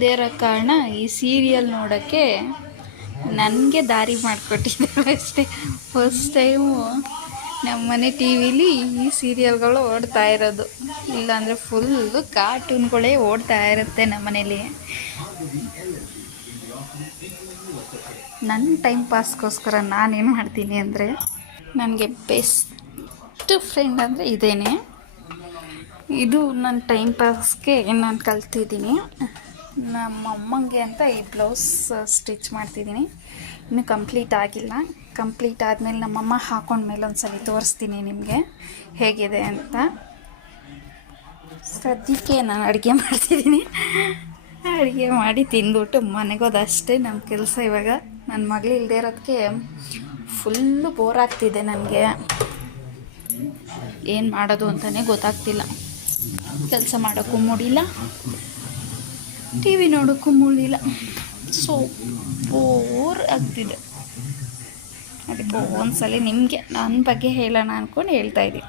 ಇಲ್ಲದೇ ಇರೋ ಕಾರಣ ಈ ಸೀರಿಯಲ್ ನೋಡೋಕ್ಕೆ ನನಗೆ ದಾರಿ ಮಾಡಿಕೊಟ್ಟಿದ್ದಾರೆ ಅಷ್ಟೇ. ಫಸ್ಟ್ ಟೈಮು ನಮ್ಮ ಮನೆ ಟಿ ವಿಲಿ ಈ ಸೀರಿಯಲ್ಗಳು ಓಡ್ತಾ ಇರೋದು. ಇಲ್ಲಾಂದರೆ ಫುಲ್ಲು ಕಾರ್ಟೂನ್ಗಳೇ ಓಡ್ತಾ ಇರುತ್ತೆ ನಮ್ಮ ಮನೇಲಿ. ನನ್ನ ಟೈಮ್ ಪಾಸ್ಗೋಸ್ಕರ ನಾನೇನು ಮಾಡ್ತೀನಿ ಅಂದರೆ, ನನಗೆ ಬೆಸ್ಟ್ ಫ್ರೆಂಡ್ ಅಂದರೆ ಇದೇನೆ. ಇದು ನನ್ನ ಟೈಮ್ ಪಾಸ್ಗೆ ನಾನು ಕಲ್ತಿದ್ದೀನಿ. ನಮ್ಮ ಅಮ್ಮಂಗೆ ಅಂತ ಈ ಬ್ಲೌಸ್ ಸ್ಟಿಚ್ ಮಾಡ್ತಿದ್ದೀನಿ. ಇನ್ನೂ ಕಂಪ್ಲೀಟ್ ಆಗಿಲ್ಲ. ಕಂಪ್ಲೀಟ್ ಆದಮೇಲೆ ನಮ್ಮಮ್ಮ ಹಾಕೊಂಡ್ಮೇಲೆ ಒಂದು ಸಲ ತೋರಿಸ್ತೀನಿ ನಿಮಗೆ ಹೇಗಿದೆ ಅಂತ. ಸದ್ಯಕ್ಕೆ ನಾನು ಅಡುಗೆ ಮಾಡ್ತಿದ್ದೀನಿ. ಅಡುಗೆ ಮಾಡಿ ತಿಂದ್ಬಿಟ್ಟು ಮನೆಗೋದಷ್ಟೇ ನಮ್ಮ ಕೆಲಸ. ಇವಾಗ ನನ್ನ ಮಗಳು ಇಲ್ಲದೆ ಇರೋದಕ್ಕೆ ಫುಲ್ಲು ಬೋರ್ ಆಗ್ತಿದೆ ನನಗೆ. ಏನು ಮಾಡೋದು ಅಂತಲೇ ಗೊತ್ತಾಗ್ತಿಲ್ಲ. ಕೆಲಸ ಮಾಡೋಕ್ಕೂ ಮೂಡಿಲ್ಲ, ಟಿ ವಿ ನೋಡೋಕ್ಕೂ ಮೂಡಿಲ್ಲ. ಸೊ ಬೋರ್ ಆಗ್ತಿದೆ. ಅದಕ್ಕೆ ಒಂದ್ಸಲ ನಿಮಗೆ ನನ್ನ ಬಗ್ಗೆ ಹೇಳೋಣ ಅಂದ್ಕೊಂಡು ಹೇಳ್ತಾಯಿದ್ದೀನಿ.